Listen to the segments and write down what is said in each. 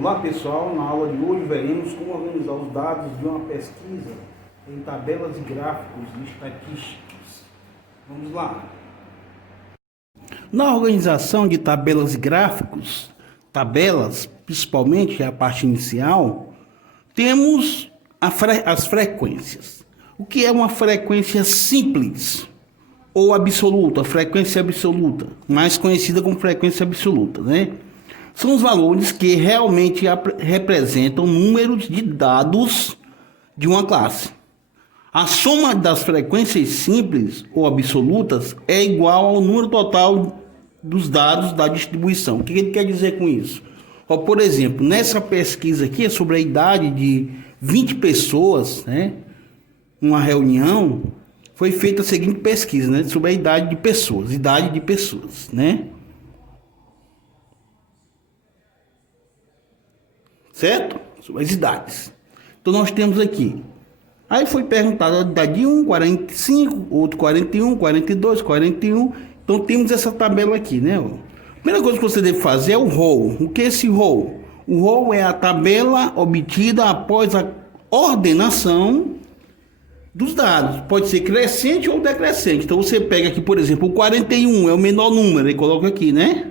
Olá pessoal, na aula de hoje veremos como organizar os dados de uma pesquisa em tabelas e gráficos de estatísticas. Vamos lá. Na organização de tabelas e gráficos, tabelas, principalmente a parte inicial, temos as frequências. O que é uma frequência simples ou absoluta? Frequência absoluta, mais conhecida como frequência absoluta, né? São os valores que realmente representam números de dados de uma classe. A soma das frequências simples ou absolutas é igual ao número total dos dados da distribuição. O que ele quer dizer com isso? Por exemplo, nessa pesquisa aqui é sobre a idade de 20 pessoas, né? Uma reunião, foi feita a seguinte pesquisa, né? Sobre a idade de pessoas, né? Certo? Sobre as idades. Então nós temos aqui. Aí foi perguntado a idade de um, 45, outro 41, 42, 41. Então temos essa tabela aqui, né? A primeira coisa que você deve fazer é o row. O que é esse row? O row é a tabela obtida após a ordenação dos dados. Pode ser crescente ou decrescente. Então você pega aqui, por exemplo, o 41 é o menor número e coloca aqui, né?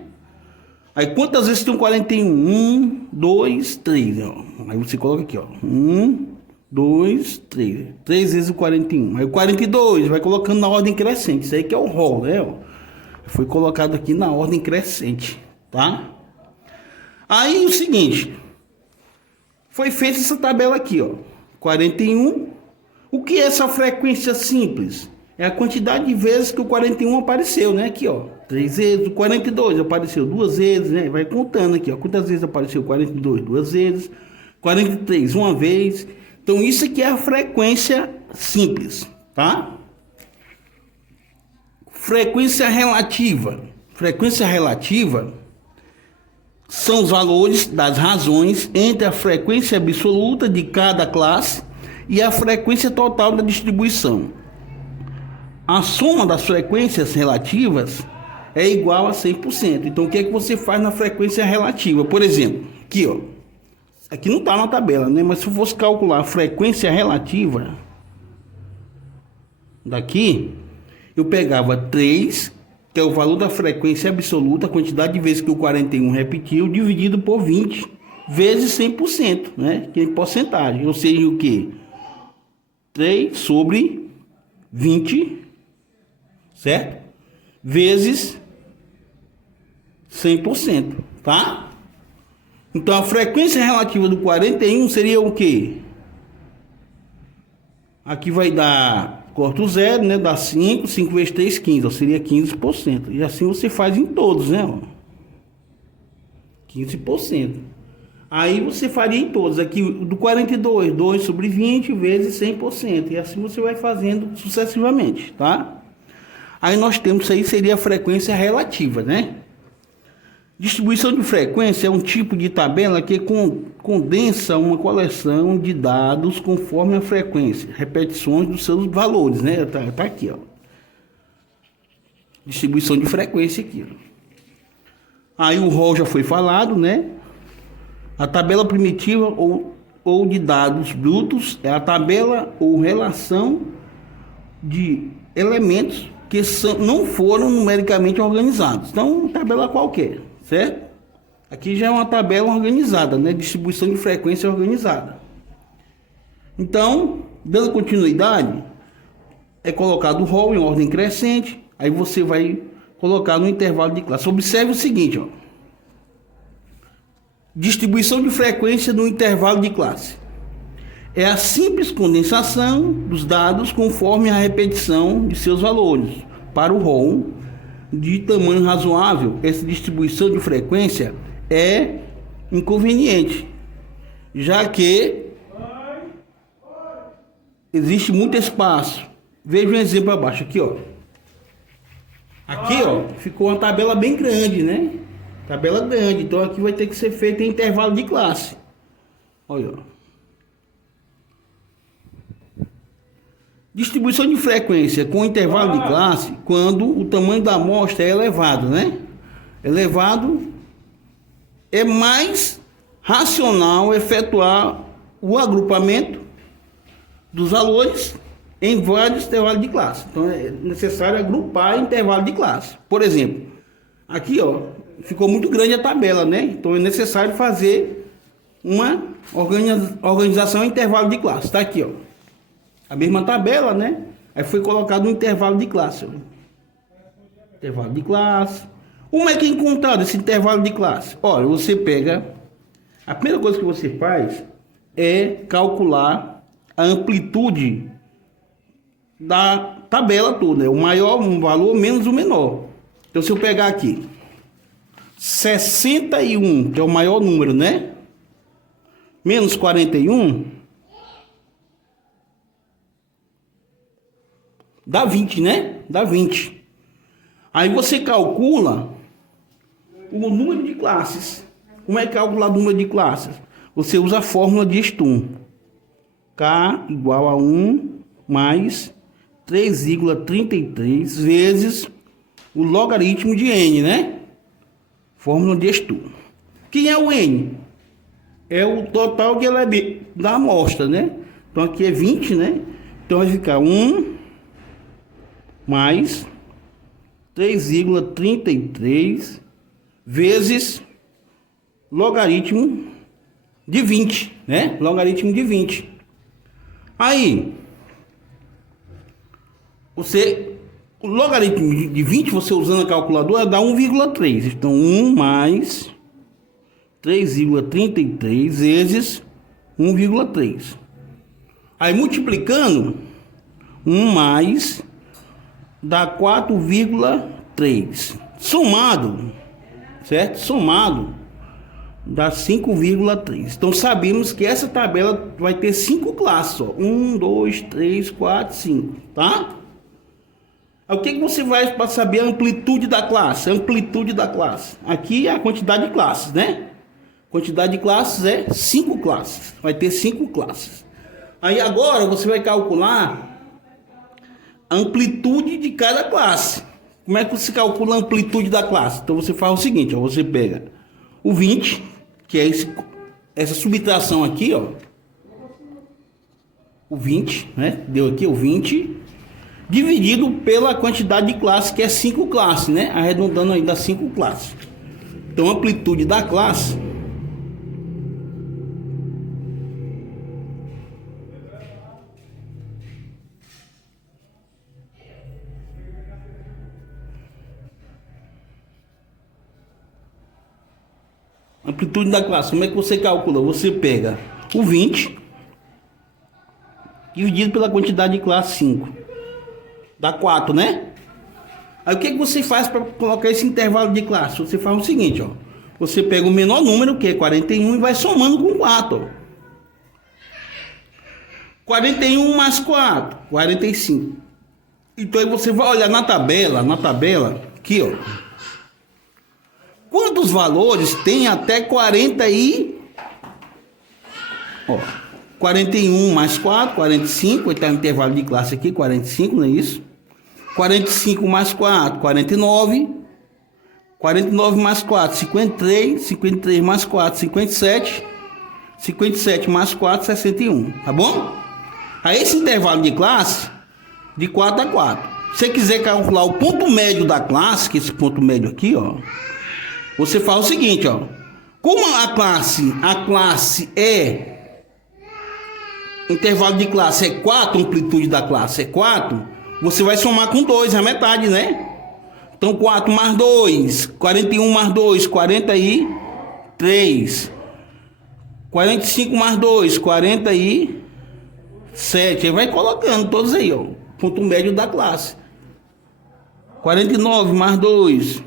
Aí quantas vezes tem um 41? 1, 2, 3. Ó. Aí você coloca aqui, ó. 1, 2, 3. 3 vezes o 41. Aí o 42 vai colocando na ordem crescente. Isso aí que é o row, né? Ó. Foi colocado aqui na ordem crescente, tá? Aí o seguinte. Foi feita essa tabela aqui, ó. 41. O que é essa frequência simples? É a quantidade de vezes que o 41 apareceu, né? Aqui, ó. 3 vezes. O 42 apareceu 2 vezes, né? Vai contando aqui, ó. Quantas vezes apareceu o 42? 2 vezes. 43, uma vez. Então, isso aqui é a frequência simples, tá? Frequência relativa. Frequência relativa são os valores das razões entre a frequência absoluta de cada classe e a frequência total da distribuição. A soma das frequências relativas é igual a 100%. Então, o que é que você faz na frequência relativa? Por exemplo, aqui, ó. Aqui não está na tabela, né? Mas se eu fosse calcular a frequência relativa daqui, eu pegava 3, que é o valor da frequência absoluta, a quantidade de vezes que o 41 repetiu, dividido por 20, vezes 100%, né? Que é em porcentagem. Ou seja, o quê? 3 sobre 20, certo? Vezes 100%, tá? Então a frequência relativa do 41 seria o quê? Aqui vai dar, corta o zero, né? Dá 5, 5 vezes 3, 15, ó, seria 15%. E assim você faz em todos, né? Ó. 15%. Aí você faria em todos. Aqui do 42, 2 sobre 20 vezes 100%. E assim você vai fazendo sucessivamente, tá? Aí nós temos, isso aí seria a frequência relativa, né? Distribuição de frequência é um tipo de tabela que condensa uma coleção de dados conforme a frequência, repetições dos seus valores, né? Tá aqui, ó. Distribuição de frequência aqui, ó. Aí o row já foi falado, né? A tabela primitiva ou de dados brutos é a tabela ou relação de elementos que não foram numericamente organizados. Então, uma tabela qualquer, certo? Aqui já é uma tabela organizada, né? Distribuição de frequência organizada. Então, dando continuidade, é colocado o row em ordem crescente, aí você vai colocar no intervalo de classe. Observe o seguinte, ó. Distribuição de frequência no intervalo de classe. É a simples condensação dos dados conforme a repetição de seus valores. Para o row de tamanho razoável, essa distribuição de frequência é inconveniente, já que existe muito espaço. Veja um exemplo abaixo aqui, ó. Aqui, ó, ficou uma tabela bem grande, né? Tabela grande, então aqui vai ter que ser feito em intervalo de classe. Olha, ó. Distribuição de frequência com intervalo de classe quando o tamanho da amostra é elevado, né? Elevado é mais racional efetuar o agrupamento dos valores em vários intervalos de classe. Então é necessário agrupar intervalo de classe. Por exemplo, aqui ó, ficou muito grande a tabela, né? Então é necessário fazer uma organização em intervalo de classe. Está aqui ó, a mesma tabela, né? Aí foi colocado um intervalo de classe. Ó. Intervalo de classe. Como é que é encontrado esse intervalo de classe? Olha, você pega, a primeira coisa que você faz é calcular a amplitude da tabela toda, né? O maior valor menos o menor. Então se eu pegar aqui 61, que é o maior número, né? Menos 41 dá 20, né? Dá 20. Aí você calcula o número de classes. Como é que calcular o número de classes? Você usa a fórmula de Sturm. K igual a 1 mais 3,33 vezes o logaritmo de N, né? Fórmula de Sturm. Quem é o N? É o total de elementos da amostra, né? Então aqui é 20, né? Então vai ficar 1 mais 3,33 vezes logaritmo de 20, né? Logaritmo de 20. Aí, o logaritmo de 20, você usando a calculadora, dá 1,3. Então, 1 mais 3,33 vezes 1,3. Aí, multiplicando, 1 mais dá 4,3. Somado, certo? Somado, dá 5,3. Então, sabemos que essa tabela vai ter 5 classes. Ó. 1, 2, 3, 4, 5. Tá? O que você vai para saber a amplitude da classe? A amplitude da classe. Aqui é a quantidade de classes, né? Quantidade de classes é 5 classes. Vai ter 5 classes. Aí agora você vai calcular a amplitude de cada classe. Como é que você calcula a amplitude da classe? Então você faz o seguinte, ó, você pega o 20, que é essa subtração aqui, ó. O 20, né? Deu aqui o 20 dividido pela quantidade de classe, que é 5 classes, né? Arredondando aí, dá 5 classes. Então a amplitude da classe como é que você calcula? Você pega o 20 dividido pela quantidade de classe 5. Dá 4, né? Aí o que você faz para colocar esse intervalo de classe? Você faz o seguinte, ó. Você pega o menor número, que é 41, e vai somando com 4, ó. 41 mais 4, 45. Então aí você vai olhar na tabela, aqui, ó. Quantos valores tem até 40 e... Ó, 41 mais 4, 45, está no intervalo de classe aqui, 45, não é isso? 45 mais 4, 49. 49 mais 4, 53. 53 mais 4, 57. 57 mais 4, 61, tá bom? Aí esse intervalo de classe, de 4 a 4. Se você quiser calcular o ponto médio da classe, que é esse ponto médio aqui, ó. Você faz o seguinte, ó. Como a classe é... intervalo de classe é 4, amplitude da classe é 4, você vai somar com 2, a metade, né? Então 4 mais 2, 41 mais 2, 43. 45 mais 2, 47. Aí vai colocando todos aí, ó. Ponto médio da classe. 49 mais 2,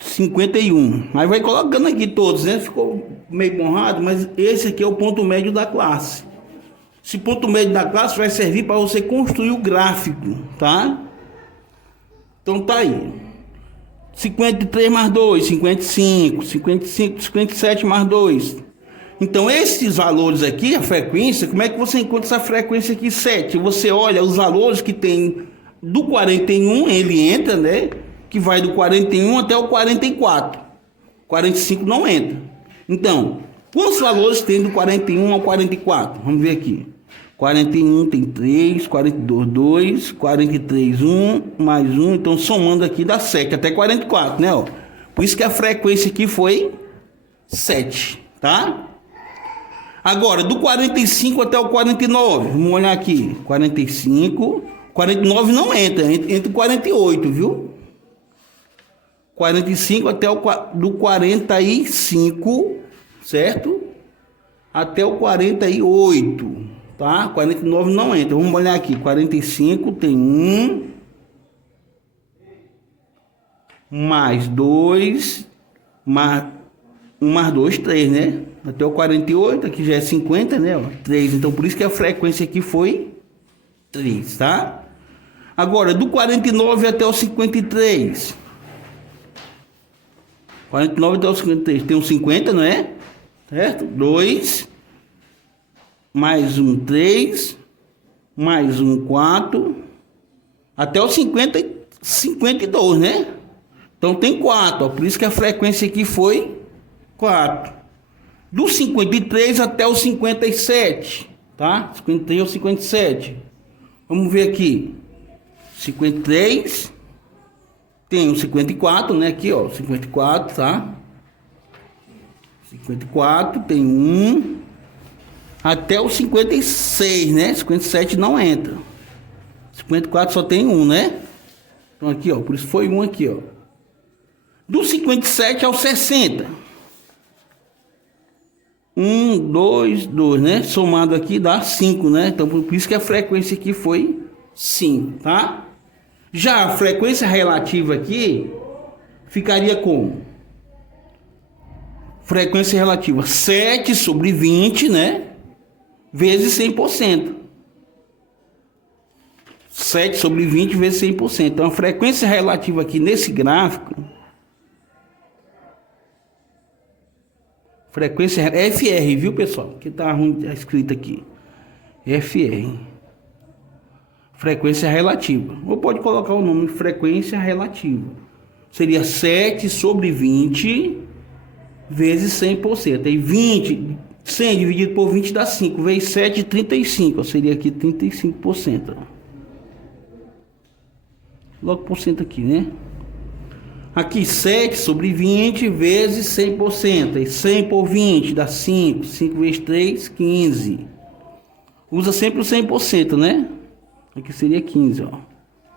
51. Aí vai colocando aqui todos, né? Ficou meio borrado, mas esse aqui é o ponto médio da classe. Esse ponto médio da classe vai servir para você construir o gráfico, tá? Então tá aí. 53 mais 2, 55. 57 mais 2. Então esses valores aqui, a frequência, como é que você encontra essa frequência aqui 7? Você olha os valores que tem do 41, ele entra, né? Que vai do 41 até o 44. 45 não entra. Então, quantos valores tem do 41 ao 44? Vamos ver aqui. 41 tem 3, 42, 2, 43, 1, mais 1. Então, somando aqui dá 7, até 44, né? Ó. Por isso que a frequência aqui foi 7, tá? Agora, do 45 até o 49, vamos olhar aqui. 45, 49 não entra, entra o 48, viu? 45 até do 45, certo? Até o 48. Tá? 49 não entra. Vamos olhar aqui. 45 tem 1. Mais 2. Mais 1 mais 2, 3, né? Até o 48. Aqui já é 50, né? 3. Então por isso que a frequência aqui foi 3, tá? Agora, do 49 até o 53. 49 até o 53. Tem um 50, não é? Certo? 2. Mais um 3, mais um 4, até o 52, né? Então tem 4, ó, por isso que a frequência aqui foi 4. Do 53 até o 57, tá? 53 ao 57. Vamos ver aqui. 53, tem o 54, né? Aqui, ó, 54, tá? 54, tem 1. Até o 56, né? 57 não entra. 54 só tem 1, né? Então aqui, ó. Por isso foi 1 aqui, ó. Do 57 ao 60. 1, 2, 2, né? Somado aqui dá 5, né? Então por isso que a frequência aqui foi 5, tá? Já a frequência relativa aqui ficaria como? Frequência relativa 7 sobre 20, né? Vezes 100%. 7 sobre 20 vezes 100%. Então, a frequência relativa aqui nesse gráfico, frequência FR, viu, pessoal? Que tá ruim escrito aqui. FR. Frequência relativa. Ou pode colocar o nome frequência relativa. Seria 7 sobre 20 vezes 100%. Aí 20... 100 dividido por 20 dá 5, vezes 7, 35, seria aqui 35%. Logo por cento aqui, né? Aqui 7 sobre 20 vezes 100%, e 100 por 20 dá 5, 5 vezes 3, 15. Usa sempre o 100%, né? Aqui seria 15, ó.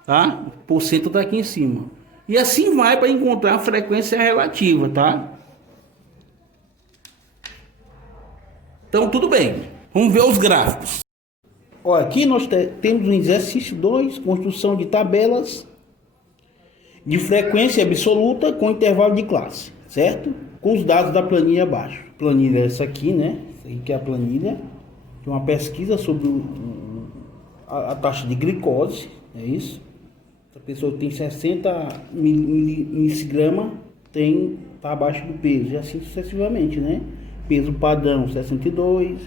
Tá? O porcento tá aqui em cima. E assim vai para encontrar a frequência relativa, tá? Então, tudo bem. Vamos ver os gráficos. Ó, aqui nós temos no exercício 2, construção de tabelas de frequência absoluta com intervalo de classe, certo? Com os dados da planilha abaixo. Planilha é essa aqui, né? Essa aqui é a planilha de uma pesquisa sobre a taxa de glicose, é isso? Se a pessoa tem 60 miligramas, tá abaixo do peso, e assim sucessivamente, né? Peso padrão 62,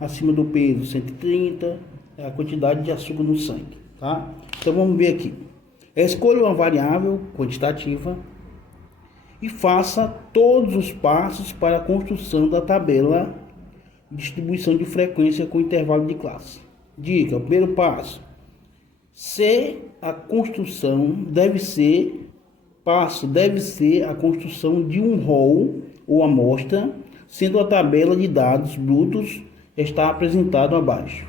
acima do peso 130, é a quantidade de açúcar no sangue, tá? Então vamos ver aqui. Escolha uma variável quantitativa e faça todos os passos para a construção da tabela de distribuição de frequência com intervalo de classe. Dica: o primeiro passo. A construção deve ser a construção de um rol ou amostra, sendo a tabela de dados brutos está apresentado abaixo.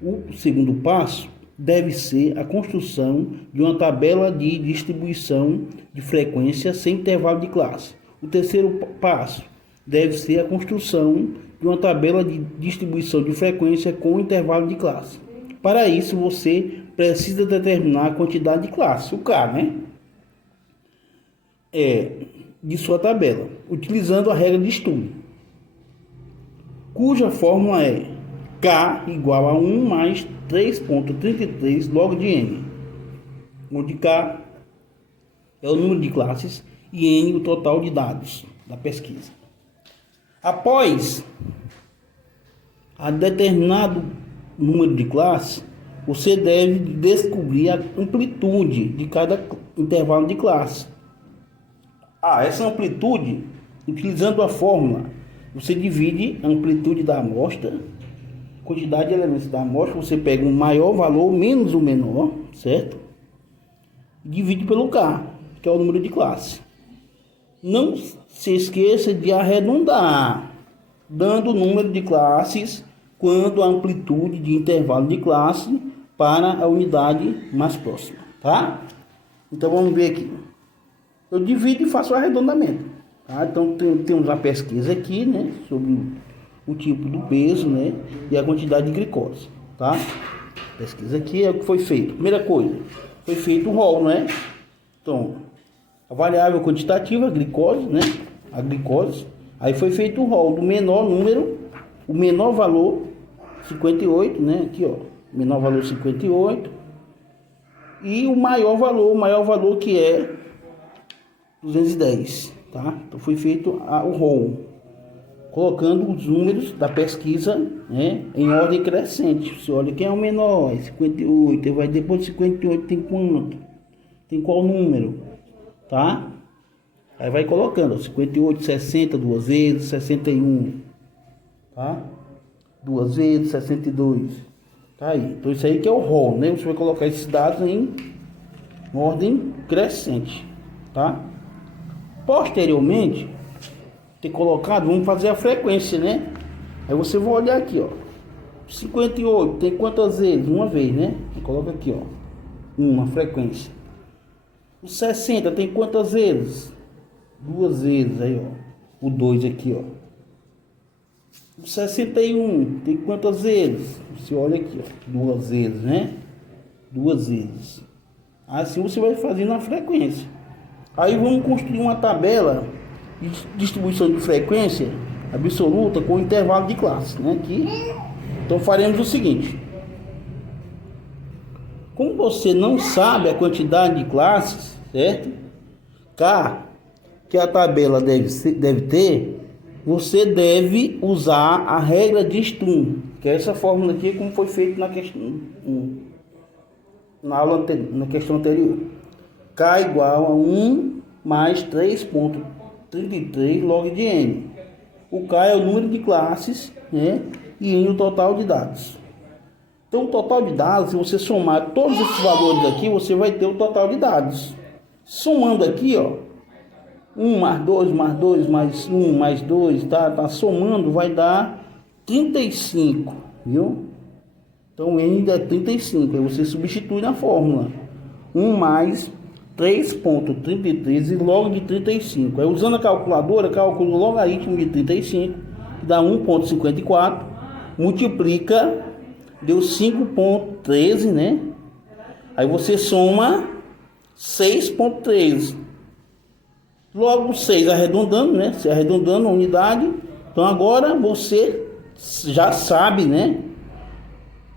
O segundo passo deve ser a construção de uma tabela de distribuição de frequência sem intervalo de classe. O terceiro passo deve ser a construção de uma tabela de distribuição de frequência com intervalo de classe. Para isso, você precisa determinar a quantidade de classe, o K, né? De sua tabela, utilizando a regra de estudo, cuja fórmula é K igual a 1 mais 3,33 log de N, onde K é o número de classes e N o total de dados da pesquisa. Após a determinado número de classes, você deve descobrir a amplitude de cada intervalo de classe. Essa amplitude Utilizando a fórmula, você divide a amplitude da amostra, quantidade de elementos da amostra, você pega o maior valor menos o menor, certo? Divide pelo K, que é o número de classe. Não se esqueça de arredondar, dando o número de classes quando a amplitude de intervalo de classe para a unidade mais próxima, tá? Então vamos ver aqui. Eu divido e faço o arredondamento, tá? Então temos a pesquisa aqui, né, sobre o tipo do peso, né, e a quantidade de glicose, tá? Pesquisa aqui é o que foi feito. Primeira coisa, foi feito o rol, né? Então, a variável quantitativa, a glicose, né? A glicose. Aí foi feito o rol do menor número, o menor valor, 58, né? Aqui, ó, menor valor 58. E o maior valor que é 210, tá? Então foi feito o rol, colocando os números da pesquisa, né, em ordem crescente. Você olha quem é o menor, 58, vai depois de 58 tem quanto? Tem qual número? Tá? Aí vai colocando, 58, 60 duas vezes, 61, tá? Duas vezes, 62. Tá aí. Então isso aí que é o rol, né? Você vai colocar esses dados em ordem crescente, tá? Posteriormente, ter colocado, vamos fazer a frequência, né? Aí você vai olhar aqui, ó. 58 tem quantas vezes? Uma vez, né? Coloca aqui, ó. Uma frequência. O 60 tem quantas vezes? Duas vezes, aí, ó. O 2 aqui, ó. O 61 tem quantas vezes? Você olha aqui, ó. Duas vezes, né? Duas vezes. Assim você vai fazendo a frequência. Aí vamos construir uma tabela de distribuição de frequência absoluta com intervalo de classe, né? Aqui. Então faremos o seguinte. Como você não sabe a quantidade de classes, certo? K, que a tabela deve ter, você deve usar a regra de Sturm, que é essa fórmula aqui, como foi feito na questão, na questão anterior. K igual a 1 mais 3,33 log de N. O K é o número de classes, né? E N o total de dados. Então o total de dados, se você somar todos esses valores aqui, você vai ter o total de dados. Somando aqui, ó, 1 mais 2 mais 2 mais 1 mais 2, tá somando, vai dar 35, viu? Então N dá 35, aí você substitui na fórmula. 1 mais 3,33 e log de 35. Aí usando a calculadora, calcula o logaritmo de 35, que dá 1,54, multiplica, deu 5,13, né? Aí você soma 6,13. Logo 6 arredondando, né? Se arredondando a unidade. Então agora você já sabe, né?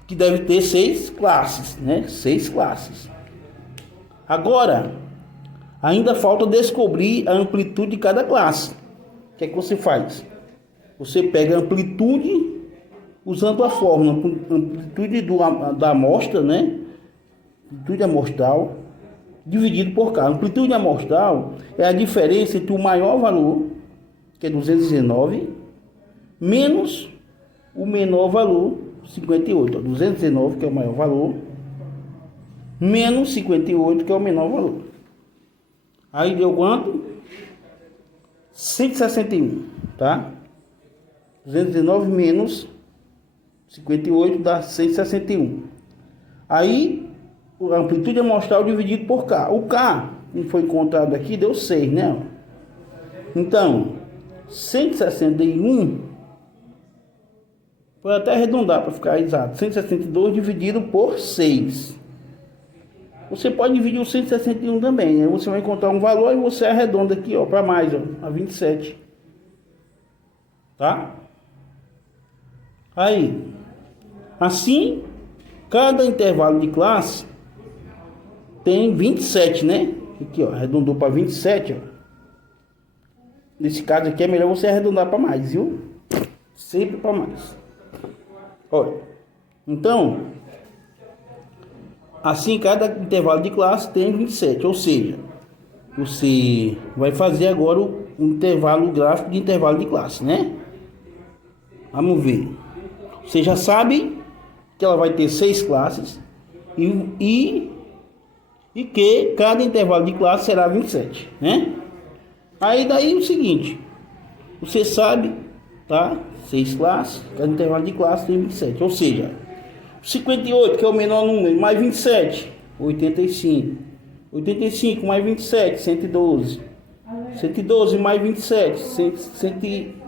Que deve ter 6 classes, né? 6 classes. Agora, ainda falta descobrir a amplitude de cada classe. O que é que você faz? Você pega a amplitude usando a fórmula, amplitude da amostra, né? Amplitude amostral dividido por K. A amplitude amostral é a diferença entre o maior valor, que é 219, menos o menor valor, 58. 219, que é o maior valor, menos 58, que é o menor valor. Aí deu quanto? 161, tá? 219 menos 58 dá 161. Aí, a amplitude amostral dividido por K. O K, que foi encontrado aqui, deu 6, né? Então, 161, vou até arredondar para ficar exato, 162 dividido por 6. Você pode dividir o 161 também, né? Você vai encontrar um valor e você arredonda aqui, ó, para mais, ó, a 27. Tá? Aí, assim, cada intervalo de classe tem 27, né? Aqui, ó, arredondou para 27, ó. Nesse caso aqui é melhor você arredondar para mais, viu? Sempre para mais. Olha, então, assim cada intervalo de classe tem 27, ou seja, você vai fazer agora o intervalo gráfico de intervalo de classe, né? Vamos ver. Você já sabe que ela vai ter 6 classes e que cada intervalo de classe será 27, né? Aí daí o seguinte, você sabe, tá? 6 classes, cada intervalo de classe tem 27, ou seja, 58, que é o menor número, mais 27, 85. 85 mais 27, 112. 112 mais 27, 150,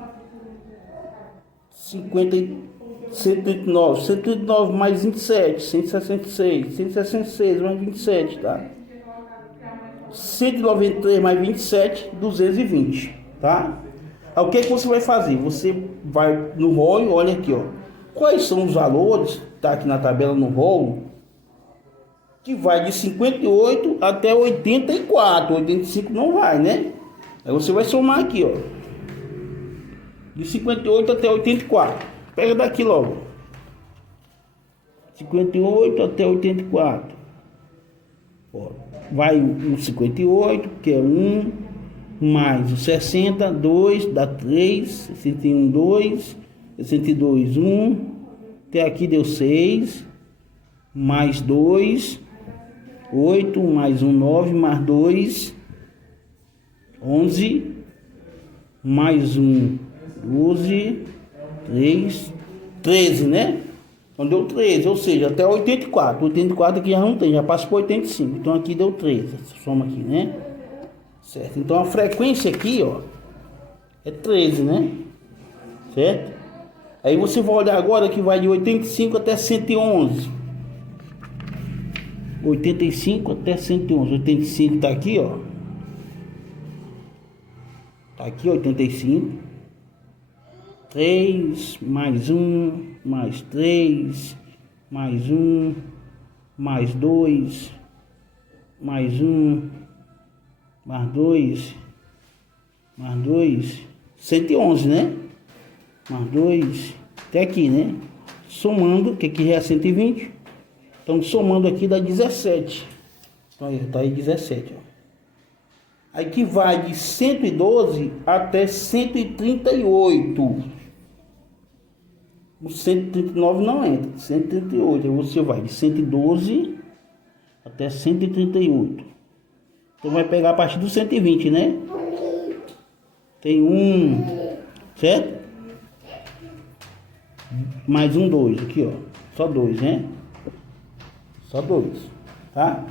139. 139 mais 27, 166. 166 mais 27, tá? 193 mais 27, 220, tá? Aí, o que você vai fazer? Você vai no rolo, olha aqui, ó. Quais são os valores, tá aqui na tabela no rolo, que vai de 58 até 84, 85 não vai, né? Aí você vai somar aqui, ó. De 58 até 84. Pega daqui logo. 58 até 84. Ó, vai o 58, que é 1, mais o 60, 2, dá 3, 61, 2, 62, 1. Até aqui deu 6, mais 2, 8, mais 1, 9, mais 2, 11, mais 1, 12, 3, 13, né? Então deu 13, ou seja, até 84. 84 aqui já não tem, já passa para 85. Então aqui deu 13, soma aqui, né? Certo? Então a frequência aqui, ó, é 13, né? Certo? Aí você vai olhar agora que vai de 85 até 111. 85 até 111. 85 tá aqui, ó. Tá aqui 85. 3 mais 1 mais 3 mais 1 mais 2 mais 1 mais 2 mais 2, 111, né? Mais 2 até aqui, né? Somando, que aqui já é 120. Então, somando aqui dá 17. Então, aí, tá aí 17, ó. Aí que vai de 112 até 138. O 139 não entra, 138. Aí você vai de 112 até 138. Então, vai pegar a partir do 120, né? Tem um, certo? Mais um 2 aqui, ó. Só 2, né? Só 2, tá?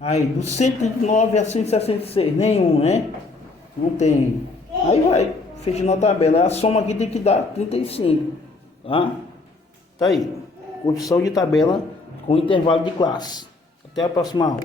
Aí, do 139 a 166, nenhum, né? Não tem. Aí vai, fechando a tabela. A soma aqui tem que dar 35, tá? Tá aí. Construção de tabela com intervalo de classe. Até a próxima aula.